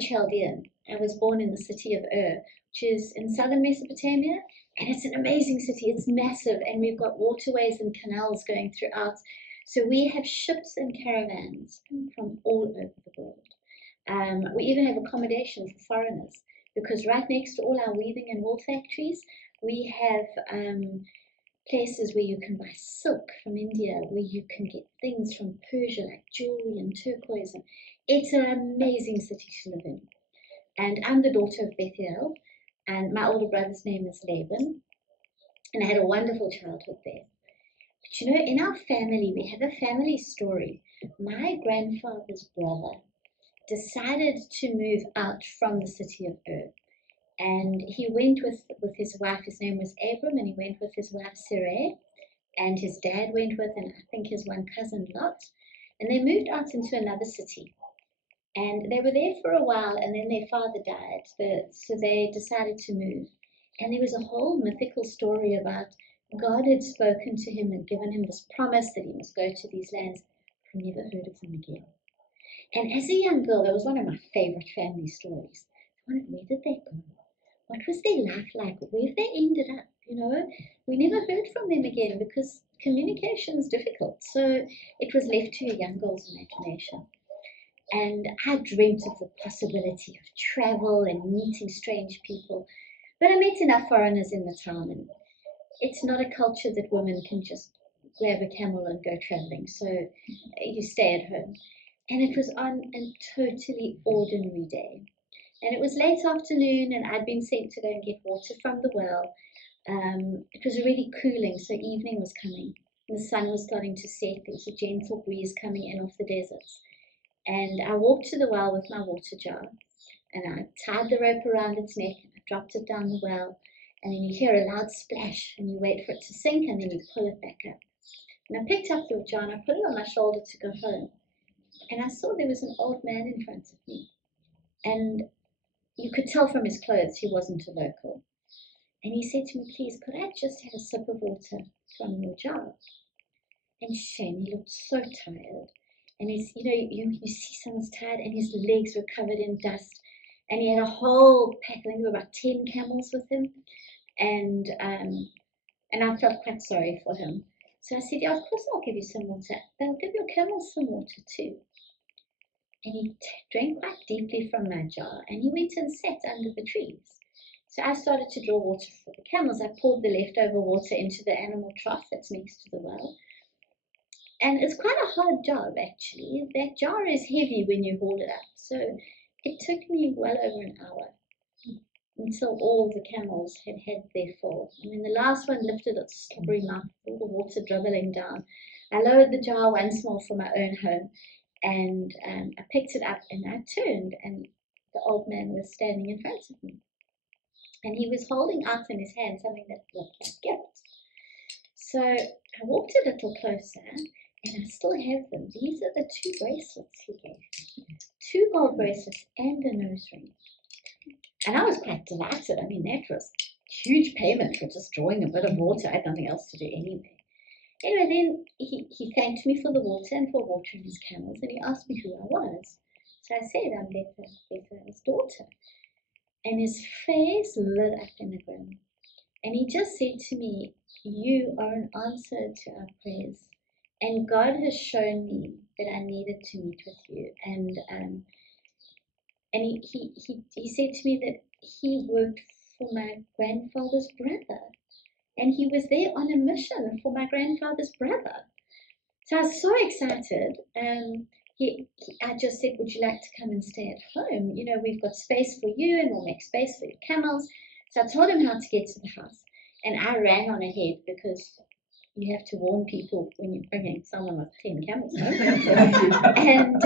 a Chaldean. I was born in the city of which is in southern Mesopotamia, and it's an amazing city. It's massive, and we've got waterways and canals going throughout. So we have ships and caravans from all over the world. We even have accommodation for foreigners, because right next to all our weaving and wool factories, we have places where you can buy silk from India, where you can get things from Persia like jewelry and turquoise. It's an amazing city to live in. And I'm the daughter of Bethuel, and my older brother's name is Laban, and I had a wonderful childhood there. But you know, in our family, we have a family story. My grandfather's brother decided to move out from the city of and he went with his wife. His name was Abram, and he went with his wife Sarai, and his dad went with, and I think his one cousin Lot, and they moved out into another city. And they were there for a while, and then their father died, so they decided to move. And there was a whole mythical story about God had spoken to him and given him this promise that he must go to these lands. I never heard of them again. And as a young girl, that was one of my favorite family stories. I wondered, where did they go? What was their life like? Where have they ended up? You know, we never heard from them again because communication is difficult. So it was left to a young girl's imagination. And I dreamt of the possibility of travel and meeting strange people. But I met enough foreigners in the town, and it's not a culture that women can just grab a camel and go traveling. So you stay at home. And it was on a totally ordinary day. And it was late afternoon, and I'd been sent to go and get water from the well. It was already cooling, so evening was coming. And the sun was starting to set. There was a gentle breeze coming in off the deserts. And I walked to the well with my water jar, and I tied the rope around its neck, and I dropped it down the well. And then you hear a loud splash, and you wait for it to sink, and then you pull it back up. And I picked up the jar, and I put it on my shoulder to go home. And I saw there was an old man in front of me. And you could tell from his clothes he wasn't a local. And he said to me, please, could I just have a sip of water from your jar? And shame, he looked so tired. And he's, you see someone's tired, and his legs were covered in dust. And he had a whole pack, I think there were about 10 camels with him. And I felt quite sorry for him. So I said, yeah, of course I'll give you some water. They'll give your camels some water too. And he drank quite deeply from my jar, and he went and sat under the trees. So I started to draw water for the camels. I poured the leftover water into the animal trough that's next to the well. And it's quite a hard job, actually. That jar is heavy when you hold it up. So it took me well over an hour until all the camels had had their fill. And when the last one lifted its slobbery mouth, all the water dribbling down, I lowered the jar once more for my own home. And I picked it up, and I turned, and the old man was standing in front of me. And he was holding out in his hand something that looked like gift. So I walked a little closer, and I still have them. These are the 2 bracelets he gave me. 2 gold bracelets and a nose ring. And I was quite delighted. I mean, that was huge payment for just drawing a bit of water. I had nothing else to do anyway. Anyway, then he thanked me for the water and for watering his camels, and he asked me who I was. So I said, I'm Bethuel's daughter. And his face lit up in a grin. And he just said to me, you are an answer to our prayers. And God has shown me that I needed to meet with you. And he said to me that he worked for my grandfather's brother. And he was there on a mission for my grandfather's brother. So I was so excited. I just said, would you like to come and stay at home? You know, we've got space for you, and we'll make space for your camels. So I told him how to get to the house. And I ran on ahead, because you have to warn people when you're bringing someone with 10 camels home. And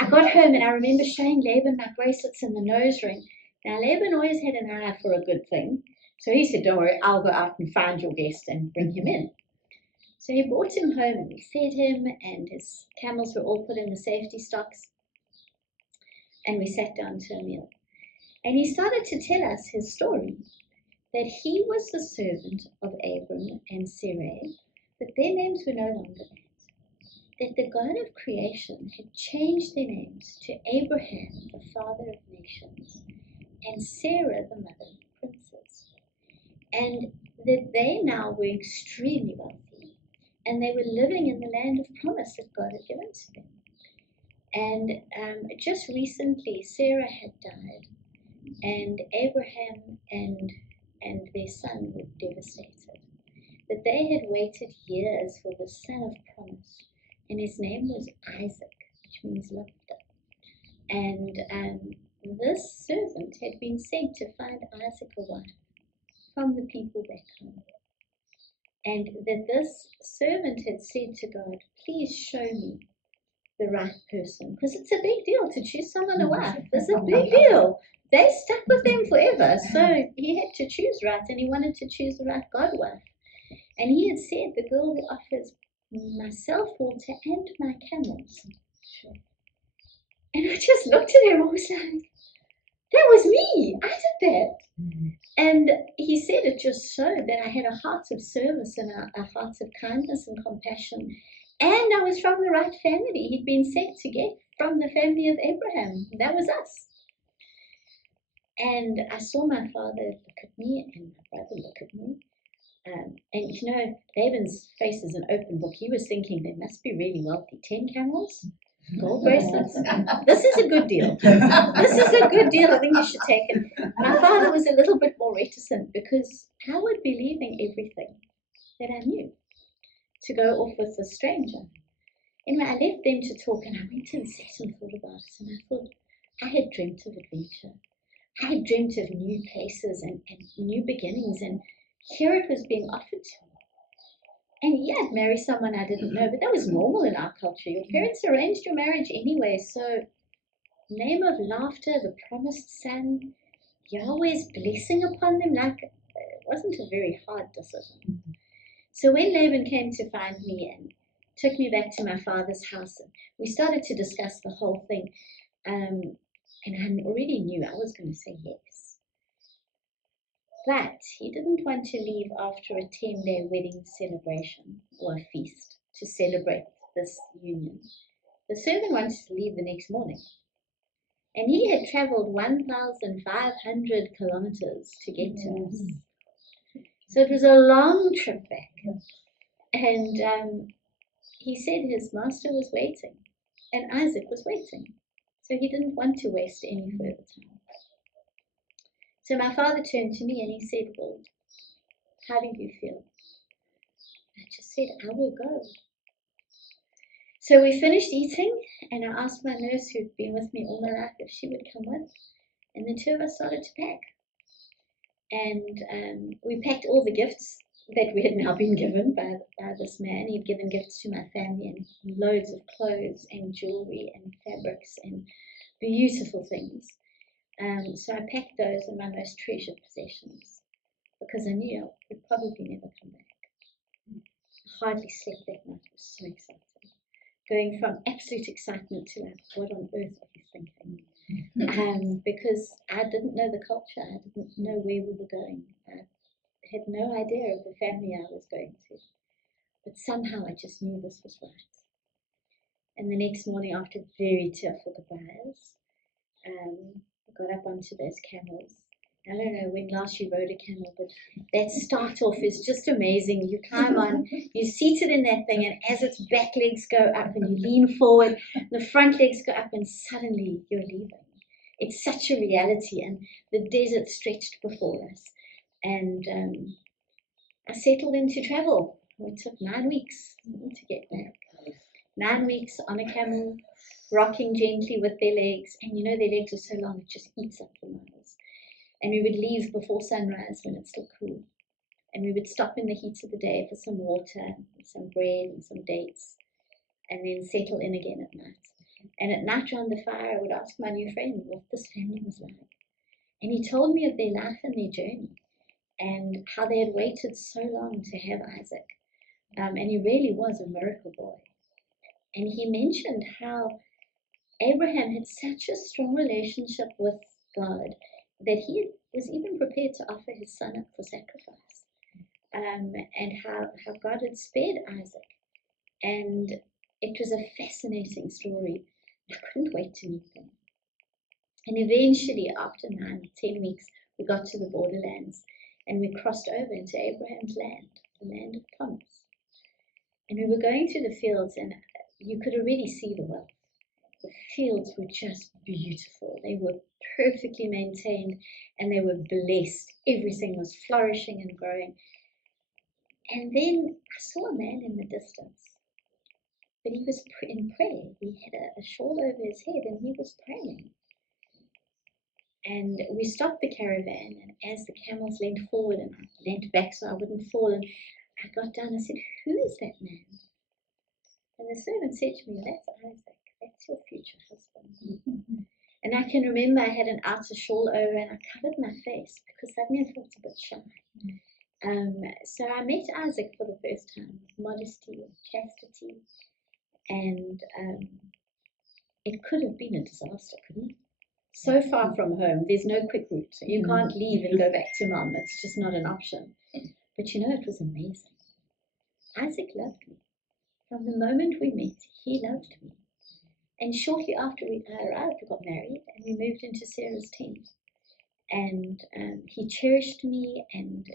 I got home, and I remember showing Laban my bracelets and the nose ring. Now, Laban always had an eye for a good thing. So he said, don't worry, I'll go out and find your guest and bring him in. So he brought him home, and we fed him, and his camels were all put in the safety stocks. And we sat down to a meal. And he started to tell us his story, that he was the servant of Abram and Sarai, but their names were no longer that. that the God of creation had changed their names to Abraham, the father of nations, and Sarah, the mother of princes, and that they now were extremely wealthy, and they were living in the land of promise that God had given to them. And just recently, Sarah had died, and Abraham and their son were devastated. That they had waited years for the son of promise, and his name was Isaac, which means lifter. And this servant had been sent to find Isaac a wife from the people back home. And that this servant had said to God, please show me the right person, because it's a big deal to choose someone a wife. It's a big deal. They stuck with them forever, so he had to choose right, and he wanted to choose the right God wife. And he had said, the girl who offers myself water and my camels. And I just looked at him, I was like, that was me, I did that. And he said it just showed that I had a heart of service and a heart of kindness and compassion. And I was from the right family. He'd been sent to get from the family of Abraham. That was us. And I saw my father look at me and my brother look at me. And you know, Laban's face is an open book. He was thinking they must be really wealthy. 10 camels, gold bracelets. This is a good deal. This is a good deal. I think you should take it. My father was a little bit more reticent because I would be leaving everything that I knew to go off with a stranger. Anyway, I left them to talk, and I went and sat and thought about it. And I thought, I had dreamt of adventure. I had dreamt of new places and new beginnings, and here it was being offered to me. And yeah, I'd marry someone I didn't know, but that was normal in our culture. Your parents arranged your marriage anyway, so name of laughter, the promised son, Yahweh's blessing upon them, like it wasn't a very hard decision. So when Laban came to find me and took me back to my father's house, and we started to discuss the whole thing, and I already knew I was going to say yes. But he didn't want to leave after a 10-day wedding celebration or a feast to celebrate this union. The servant wanted to leave the next morning. And he had traveled 1,500 kilometers to get to us. So it was a long trip back. And he said his master was waiting, and Isaac was waiting. So he didn't want to waste any further time. So my father turned to me and he said, well, how do you feel? I just said, I will go. So we finished eating, and I asked my nurse who'd been with me all my life if she would come with, and the two of us started to pack. And we packed all the gifts that we had now been given by this man. He'd given gifts to my family and loads of clothes and jewelry and fabrics and beautiful things. So I packed those and my most treasured possessions because I knew I would probably never come back. I hardly slept that night. I was so excited. Going from absolute excitement to like, what on earth are you thinking? Because I didn't know the culture. I didn't know where we were going. I had no idea of the family I was going to. But somehow I just knew this was right. And the next morning, after very tearful goodbyes, I got up onto those camels. I don't know when last you rode a camel, but that start off is just amazing. You climb on, you're seated in that thing, and as its back legs go up and you lean forward, the front legs go up, and suddenly you're leaving. It's such a reality, and the desert stretched before us. And I settled into travel. It took 9 weeks to get back. 9 weeks on a camel, rocking gently with their legs. And you know, their legs are so long, it just eats up the miles. And we would leave before sunrise when it's still cool. And we would stop in the heat of the day for some water, some bread, and some dates, and then settle in again at night. And at night around the fire, I would ask my new friend what this family was like. And he told me of their life and their journey, and how they had waited so long to have Isaac. And he really was a miracle boy. And he mentioned how Abraham had such a strong relationship with God that he was even prepared to offer his son up for sacrifice. And how God had spared Isaac. And it was a fascinating story. I couldn't wait to meet them. And eventually, after 9 or 10 weeks, we got to the borderlands and we crossed over into Abraham's land, the land of promise. And we were going through the fields and you could already see the wealth. The fields were just beautiful. They were perfectly maintained and they were blessed. Everything was flourishing and growing. And then I saw a man in the distance, but he was in prayer. He had a shawl over his head and he was praying. And we stopped the caravan, and as the camels leaned forward and I leant back so I wouldn't fall, and I got down, I said, "Who is that man?" And the servant said to me, "That's Isaac. That's your future husband." And I can remember I had an outer shawl over and I covered my face because suddenly I felt a bit shy. So I met Isaac for the first time with modesty and chastity, and it could have been a disaster, couldn't it? So far from home, there's no quick route. You can't leave and go back to mum. It's just not an option. But you know, it was amazing. Isaac loved me. From the moment we met, he loved me. And shortly after I arrived, we got married and we moved into Sarah's tent. And he cherished me, and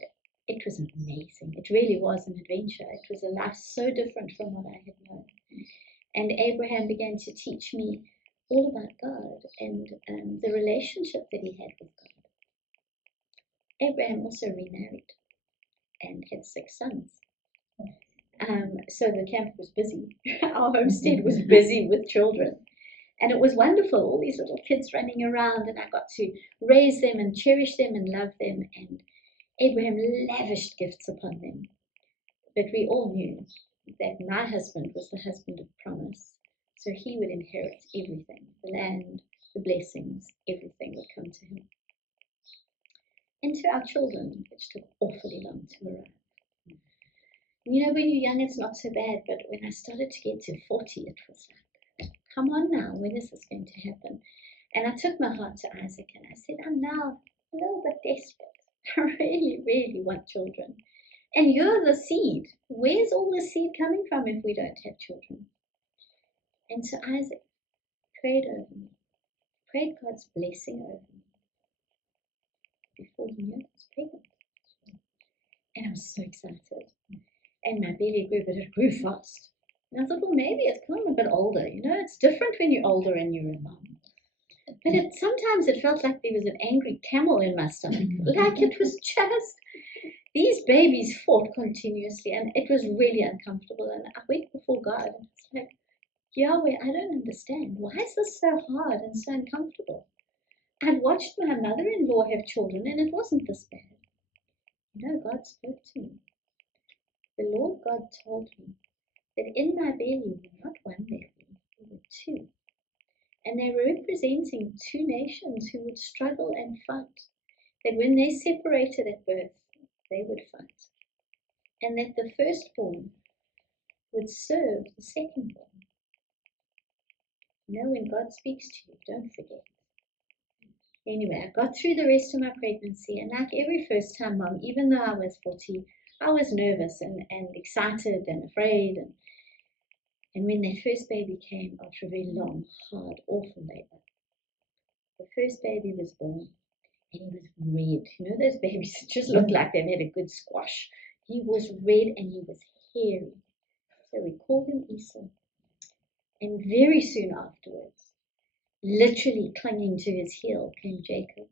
it was amazing. It really was an adventure. It was a life so different from what I had known. And Abraham began to teach me all about God and the relationship that he had with God. Abraham also remarried and had 6 sons. So the camp was busy. Our homestead was busy with children. And it was wonderful, all these little kids running around, and I got to raise them and cherish them and love them. And Abraham lavished gifts upon them. But we all knew that my husband was the husband of promise. So he would inherit everything, the land, the blessings, everything would come to him. And to our children, which took awfully long to arrive. You know, when you're young, it's not so bad, but when I started to get to 40, it was like, come on now, when is this going to happen? And I took my heart to Isaac and I said, I'm now a little bit desperate. I really, really want children. And you're the seed. Where's all the seed coming from if we don't have children? And so Isaac prayed over me, prayed God's blessing over me. Before he knew it, I was pregnant. And I was so excited. And my belly grew, but it grew fast. And I thought, well, maybe it's because I'm a bit older. You know, it's different when you're older and you're a mom. But sometimes it felt like there was an angry camel in my stomach. Like it was just, these babies fought continuously and it was really uncomfortable. And I went before God and it's like, Yahweh, I don't understand. Why is this so hard and so uncomfortable? I'd watched my mother-in-law have children and it wasn't this bad. You know, God spoke to me. The Lord God told me that in my belly were not one baby, there were 2. And they were representing 2 nations who would struggle and fight. That when they separated at birth, they would fight. And that the firstborn would serve the secondborn. You know, when God speaks to you, don't forget. Anyway, I got through the rest of my pregnancy, and like every first-time mom, even though I was 40, I was nervous and excited and afraid. And when that first baby came after a very long, hard, awful labor, the first baby was born, and he was red. You know those babies that just looked like they had a good squash. He was red and he was hairy. So we called him Esau. And very soon afterwards, literally clinging to his heel, came Jacob.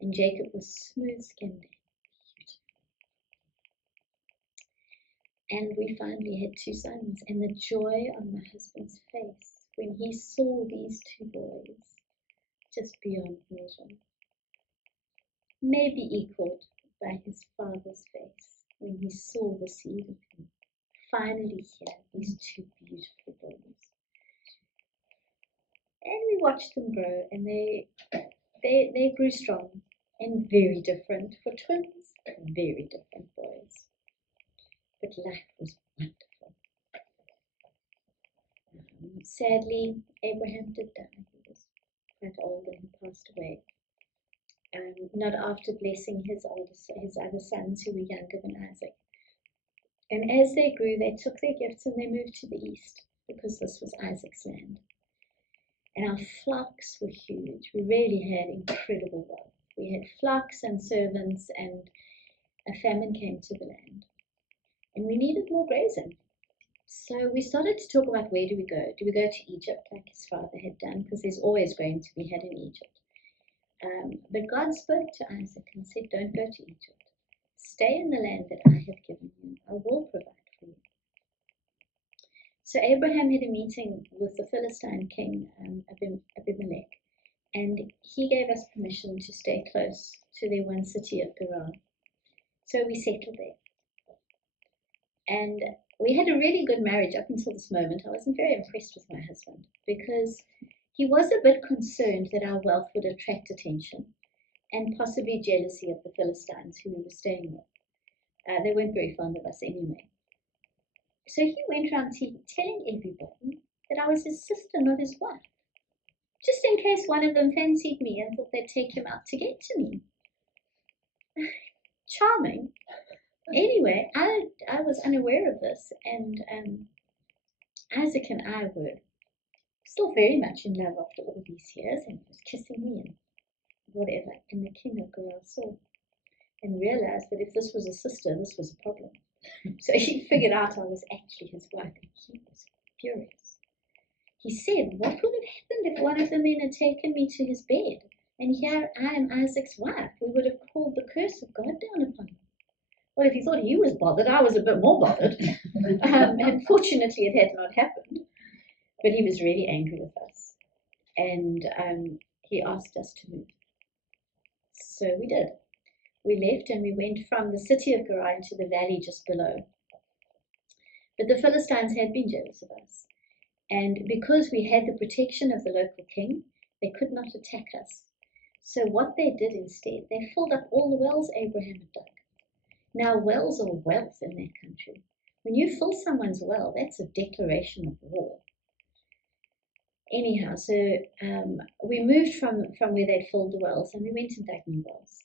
And Jacob was smooth-skinned. And we finally had 2 sons. And the joy on my husband's face when he saw these 2 boys, just beyond measure. Maybe equaled by his father's face when he saw the seed of him. Finally here, these 2 beautiful boys. And we watched them grow, and they grew strong and very different. For twins, very different boys. But life was wonderful. Sadly, Abraham did die. He was quite old and he passed away. Not after blessing his other sons who were younger than Isaac. And as they grew, they took their gifts and they moved to the east. because this was Isaac's land. And our flocks were huge. We really had incredible wealth. We had flocks and servants, and a famine came to the land. And we needed more grazing. So we started to talk about, where do we go? Do we go to Egypt like his father had done? Because there's always grain to be had in Egypt. But God spoke to Isaac and said, don't go to Egypt. Stay in the land that I have given you. I will provide for you. So Abraham had a meeting with the Philistine king, Abimelech, and he gave us permission to stay close to their one city of Gerar. So we settled there. And we had a really good marriage up until this moment. I wasn't very impressed with my husband because he was a bit concerned that our wealth would attract attention and possibly jealousy of the Philistines who we were staying with. They weren't very fond of us anyway. So he went around telling everybody that I was his sister, not his wife, just in case one of them fancied me and thought they'd take him out to get to me. Charming. Anyway, I was unaware of this, and Isaac and I were still very much in love after all these years, and he was kissing me and whatever. And the king of Gerar saw and realized that if this was a sister, this was a problem. So he figured out I was actually his wife, and he was furious. He said, what would have happened if one of the men had taken me to his bed? And here I am Isaac's wife. We would have called the curse of God down upon him. Well, if he thought he was bothered, I was a bit more bothered. And fortunately, it had not happened. But he was really angry with us. And he asked us to move. So we did. We left and we went from the city of Gerar into the valley just below. But the Philistines had been jealous of us. And because we had the protection of the local king, they could not attack us. So what they did instead, they filled up all the wells Abraham had dug. Now, wells are wealth in that country. When you fill someone's well, that's a declaration of war. Anyhow, so we moved from where they'd filled the wells, and we went and dug new wells.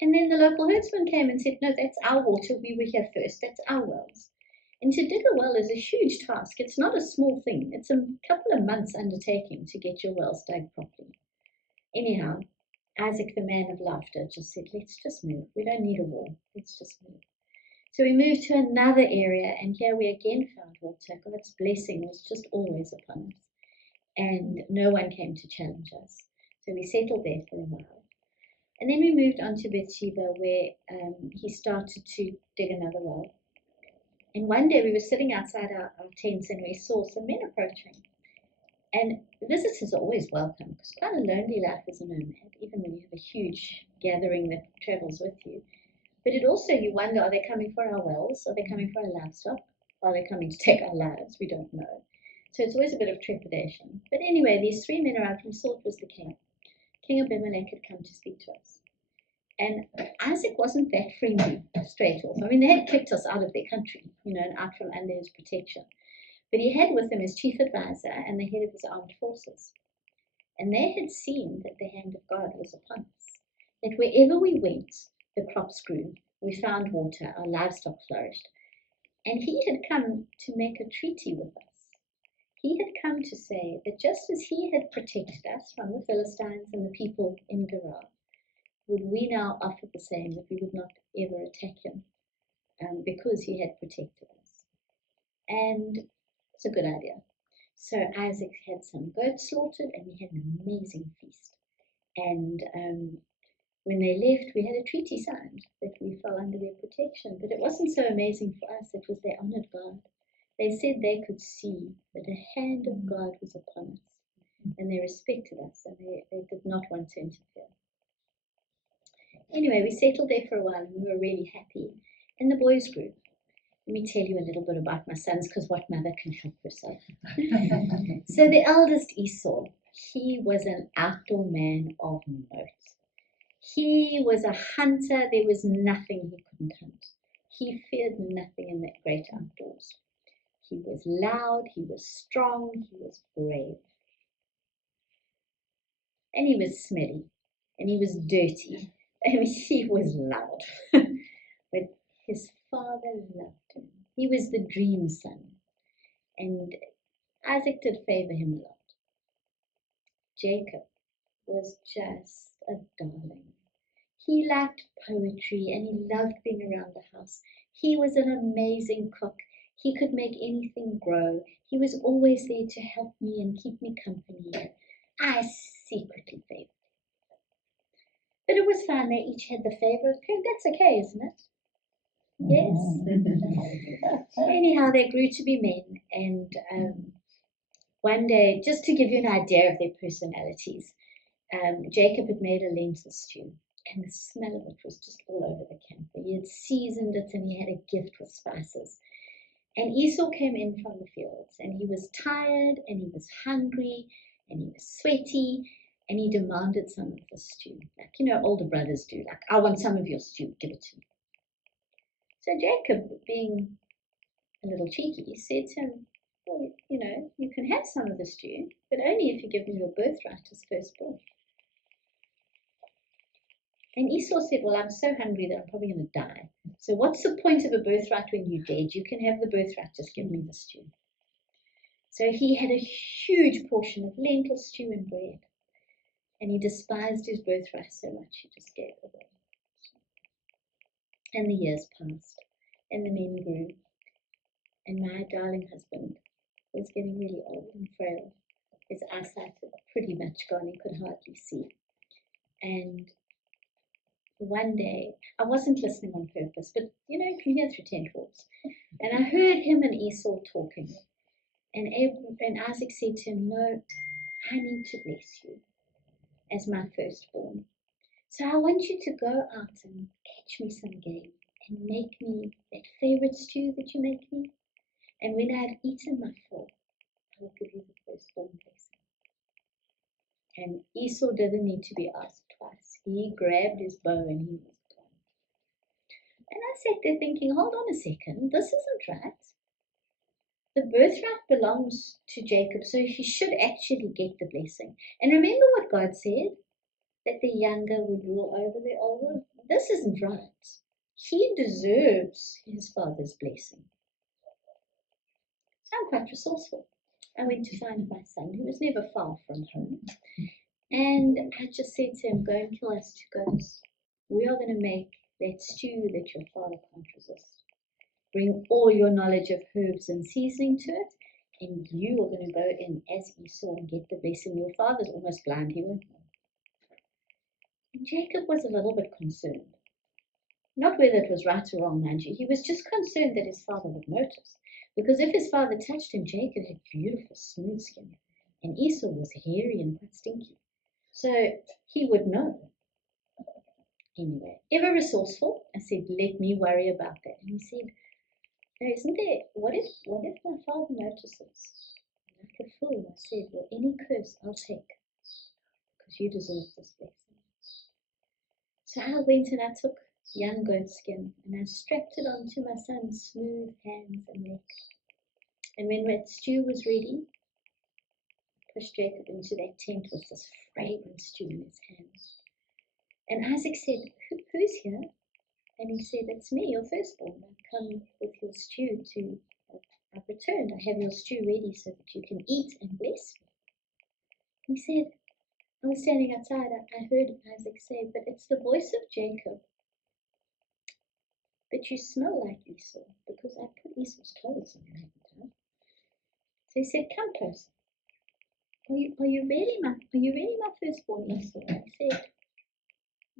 And then the local herdsman came and said, no, that's our water. We were here first. That's our wells. And to dig a well is a huge task. It's not a small thing. It's a couple of months undertaking to get your wells dug properly. Anyhow, Isaac, the man of laughter, just said, let's just move. We don't need a wall. Let's just move. So we moved to another area, and here we again found water. God's blessing was just always upon us. And no one came to challenge us. So we settled there for a while. And then we moved on to Beersheba, where he started to dig another well. And one day we were sitting outside our tents, and we saw some men approaching. And visitors are always welcome, because quite a lonely life as a nomad, even when you have a huge gathering that travels with you. But it also, you wonder, are they coming for our wells? Are they coming for our livestock? Are they coming to take our lives? We don't know. So it's always a bit of trepidation. But anyway, these three men arrived, and we saw it was the king. King Abimelech had come to speak to us. And Isaac wasn't that friendly straight off. I mean, they had kicked us out of their country, and out from under his protection. But he had with him his chief advisor and the head of his armed forces. And they had seen that the hand of God was upon us. That wherever we went, the crops grew, we found water, our livestock flourished. And he had come to make a treaty with us. He had come to say that just as he had protected us from the Philistines and the people in Gerar, would we now offer the same, that we would not ever attack him, because he had protected us. And it's a good idea. So Isaac had some goats slaughtered, and we had an amazing feast. And when they left, we had a treaty signed that we fell under their protection. But it wasn't so amazing for us. It was they honored God. They said they could see that the hand of God was upon us, and they respected us, and they did not want to interfere. Anyway, we settled there for a while, and we were really happy. And the boys grew. Let me tell you a little bit about my sons, because what mother can help herself? So the eldest Esau, he was an outdoor man of note. He was a hunter. There was nothing he couldn't hunt. He feared nothing in that great outdoors. He was loud, he was strong, he was brave. And he was smelly, and he was dirty. I mean, he was loud. But his father loved him. He was the dream son. And Isaac did favour him a lot. Jacob was just a darling. He liked poetry and he loved being around the house. He was an amazing cook. He could make anything grow. He was always there to help me and keep me company. I secretly favoured him. But it was fine. They each had the favour of him. That's okay, isn't it? Yes. Anyhow, they grew to be men. And one day, just to give you an idea of their personalities, Jacob had made a lentil stew. And the smell of it was just all over the camper. He had seasoned it and he had a gift with spices. And Esau came in from the fields and he was tired and he was hungry and he was sweaty and he demanded some of the stew. Like, older brothers do. Like, I want some of your stew, give it to me. So Jacob, being a little cheeky, said to him, well, you can have some of the stew, but only if you give me your birthright as firstborn. And Esau said, well, I'm so hungry that I'm probably going to die. So what's the point of a birthright when you're dead? You can have the birthright, just give me the stew. So he had a huge portion of lentil stew and bread. And he despised his birthright so much, he just gave it away. And the years passed, and the men grew. And my darling husband was getting really old and frail. His eyesight had pretty much gone, he could hardly see. And one day, I wasn't listening on purpose, but you can hear through tent walls. And I heard him and Esau talking. And Isaac said to him, no, I need to bless you as my firstborn. So I want you to go out and catch me some game and make me that favorite stew that you make me. And when I've eaten my fill, I will give you the firstborn blessing. And Esau didn't need to be asked twice. He grabbed his bow and he was gone. And I sat there thinking, hold on a second, this isn't right. The birthright belongs to Jacob, so he should actually get the blessing. And remember what God said? That the younger would rule over the older. This isn't right. He deserves his father's blessing. So I'm quite resourceful. I went to find my son, who was never far from home. And I just said to him, go and kill us 2 goats. We are going to make that stew that your father can't resist. Bring all your knowledge of herbs and seasoning to it, and you are going to go in as Esau and get the blessing. Your father's almost blind, he won't know. And Jacob was a little bit concerned. Not whether it was right or wrong, mind you. He was just concerned that his father would notice. Because if his father touched him, Jacob had beautiful, smooth skin. And Esau was hairy and quite stinky. So he would know. Anyway, ever resourceful, I said, let me worry about that. And he said, no, isn't there, what if my father notices? Like a fool, I said, well, any curse I'll take. Because you deserve this blessing. So I went and I took young goat skin and I strapped it onto my son's smooth hands and neck. And when that stew was ready, I pushed Jacob into that tent with this fragrant stew in his hands. And Isaac said, who's here? And he said, it's me, your firstborn. I've come with your stew I've returned. I have your stew ready so that you can eat and bless me. He said, I was standing outside, I heard Isaac say, but it's the voice of Jacob. But you smell like Esau, because I put Esau's clothes on you, haven't I? So he said, come closer. Are you really my firstborn, Esau? I said,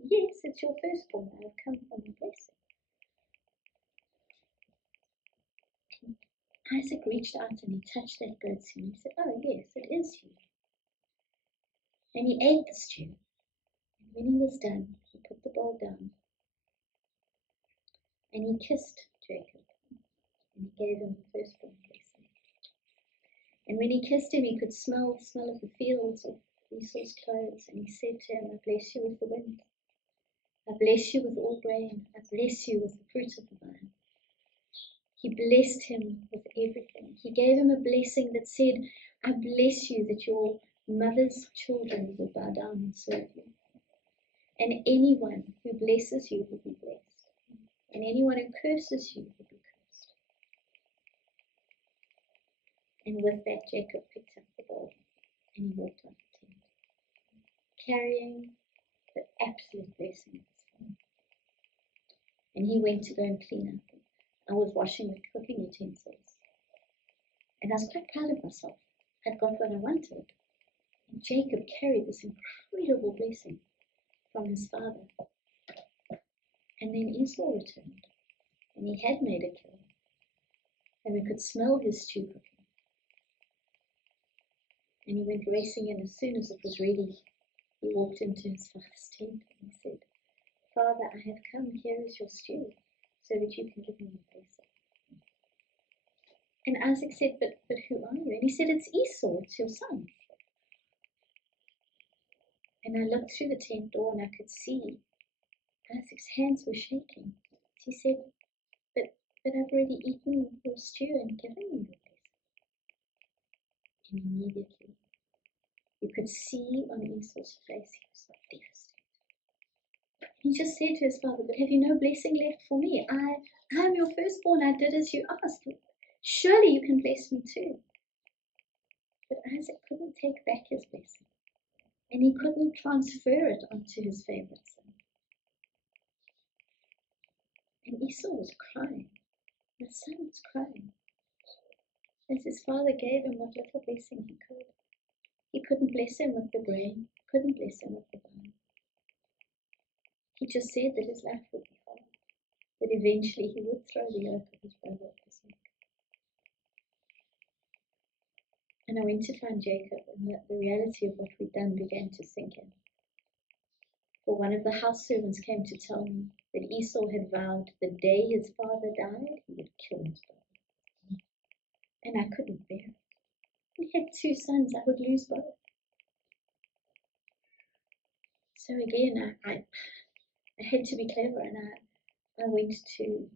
yes, it's your firstborn. I've come from the blessing. Isaac reached out and he touched that goat skin. He said, oh yes, it is you. And he ate the stew. And when he was done, he put the bowl down. And he kissed Jacob. And he gave him the firstborn blessing. And when he kissed him, he could smell the smell of the fields of Esau's clothes. And he said to him, I bless you with the wind. I bless you with all grain. I bless you with the fruit of the vine. He blessed him with everything. He gave him a blessing that said, I bless you that your mother's children will bow down and serve you. And anyone who blesses you will be blessed. And anyone who curses you will be cursed. And with that, Jacob picked up the bowl and he walked out the tent, carrying the absolute blessing of his father. And he went to go and clean up. I was washing the cooking utensils. And I was quite proud of myself. I'd got what I wanted. And Jacob carried this incredible blessing from his father. And then Esau returned. And he had made a kill. And we could smell his stew cooking. And he went racing in. As soon as it was ready, he walked into his father's tent and he said, "Father, I have come. Here is your stew, so that you can give me your blessing." And Isaac said, but who are you? And he said, "It's Esau, it's your son." And I looked through the tent door and I could see Isaac's hands were shaking. He said, but I've already eaten your stew and given you your blessing. And immediately you could see on Esau's face he was so devastated. He just said to his father, "But have you no blessing left for me? I am your firstborn. I did as you asked. Surely you can bless me too." But Isaac couldn't take back his blessing, and he couldn't transfer it onto his favourite son. And Esau was crying. My son was crying. As his father gave him what little blessing he could. He couldn't bless him with the grain, couldn't bless him with the vine. He just said that his life would be hard, that eventually he would throw the yoke of his brother off his neck. And I went to find Jacob, and the reality of what we'd done began to sink in. For one of the house servants came to tell me that Esau had vowed the day his father died, he would kill his brother. And I couldn't bear it. He had 2 sons, I would lose both. So again, I had to be clever, and I went to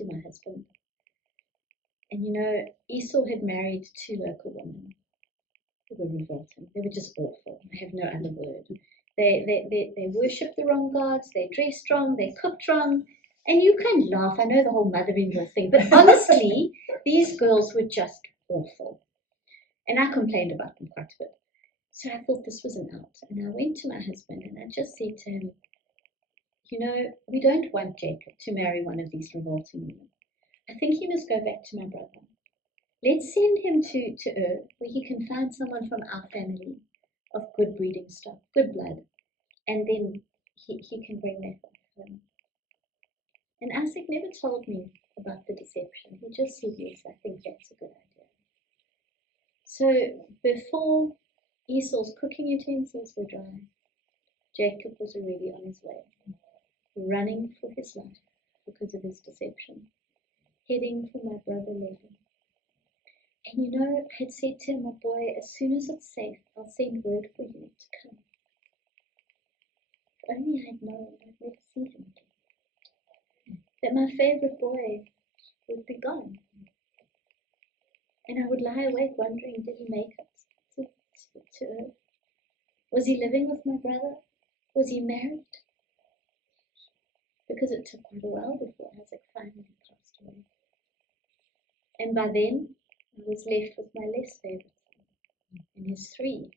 my husband. And you know, Esau had married 2 local women who were revolting. They were just awful. I have no other word. They worshipped the wrong gods, they dressed wrong, they cooked wrong. And you can laugh, I know the whole mother-in-law thing, but honestly, these girls were just awful. And I complained about them quite a bit. So I thought this was an out. And I went to my husband and I just said to him, you know, we don't want Jacob to marry one of these revolting women. I think he must go back to my brother. Let's send him to where he can find someone from our family of good breeding stock, good blood, and then he can bring that back home. And Isaac never told me about the deception. He just said, yes, I think that's a good idea. So before Esau's cooking utensils were dry, Jacob was already on his way, running for his life because of his deception, heading for my brother Laban. And you know, I had said to him, my boy, as soon as it's safe, I'll send word for you to come. If only I'd known I'd never see him again. That my favourite boy would be gone. And I would lie awake wondering, did he make it to Earth? Was he living with my brother? Was he married? Because it took quite a while before Isaac finally passed away. And by then, I was left with my less favourite son and his 3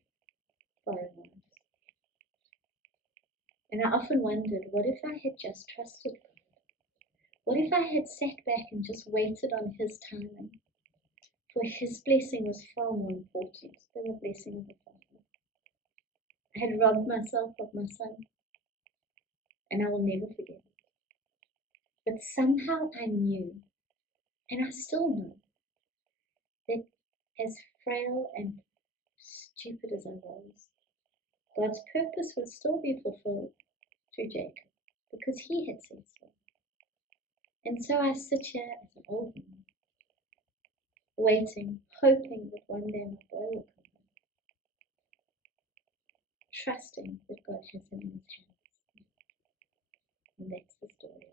foreign wives. And I often wondered, what if I had just trusted God? What if I had sat back and just waited on his timing? For his blessing was far more important than the blessing of the Father. I had robbed myself of my son, and I will never forget it. But somehow I knew, and I still know, that as frail and stupid as I was, God's purpose would still be fulfilled through Jacob, because he had said so. And so I sit here as an old woman, waiting, hoping that one day my boy will come home, trusting that God has him in his hands. And that's the story.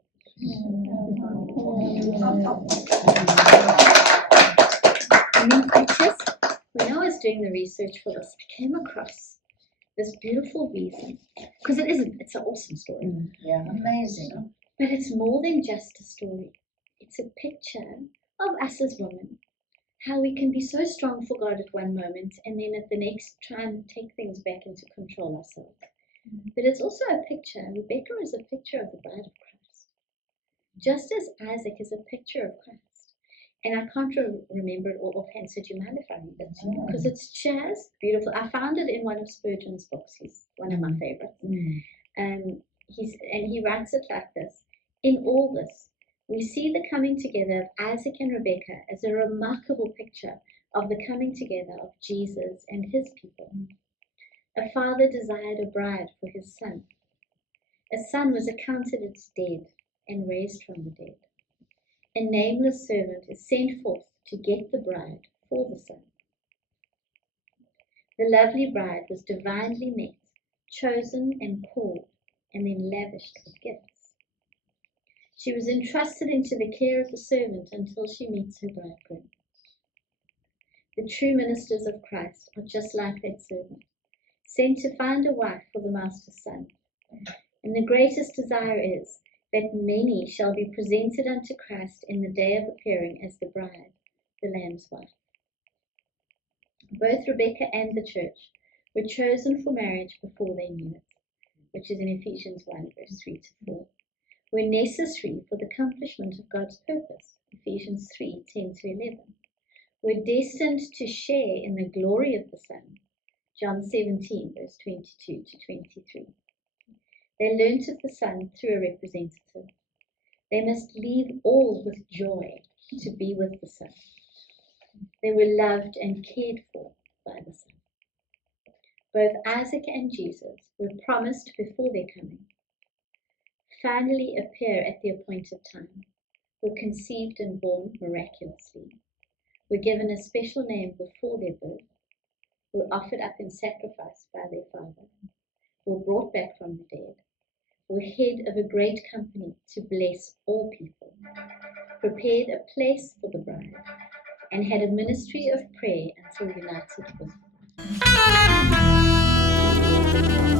And then when I was doing the research for this, I came across this beautiful reason, because it's an awesome story. Yeah, amazing. But it's more than just a story. It's a picture of us as women, how we can be so strong for God at one moment and then at the next try and take things back into control ourselves. But it's also a picture. Rebekah is a picture of the bride of Christ, just as Isaac is a picture of Christ. And I can't remember it all offhand, so do you mind if I read that to you? Because it's just beautiful. I found it in one of Spurgeon's books. He's one of my favorites. He writes it like this. In all this, we see the coming together of Isaac and Rebekah as a remarkable picture of the coming together of Jesus and his people. A father desired a bride for his son. A son was accounted as dead and raised from the dead. A nameless servant is sent forth to get the bride for the son. The lovely bride was divinely met, chosen and called, and then lavished with gifts. She was entrusted into the care of the servant until she meets her bridegroom. The true ministers of Christ are just like that servant, sent to find a wife for the master's son. And the greatest desire is that many shall be presented unto Christ in the day of appearing as the bride, the Lamb's wife. Both Rebekah and the church were chosen for marriage before they knew it, which is in Ephesians 1, verse 3 to 4, were necessary for the accomplishment of God's purpose, Ephesians 3, 10 to 11, were destined to share in the glory of the Son, John 17, verse 22 to 23. They learnt of the Son through a representative. They must leave all with joy to be with the Son. They were loved and cared for by the Son. Both Isaac and Jesus were promised before their coming, finally appear at the appointed time, were conceived and born miraculously, were given a special name before their birth, were offered up in sacrifice by their Father, were brought back from the dead, were head of a great company to bless all people, prepared a place for the bride, and had a ministry of prayer until united with her.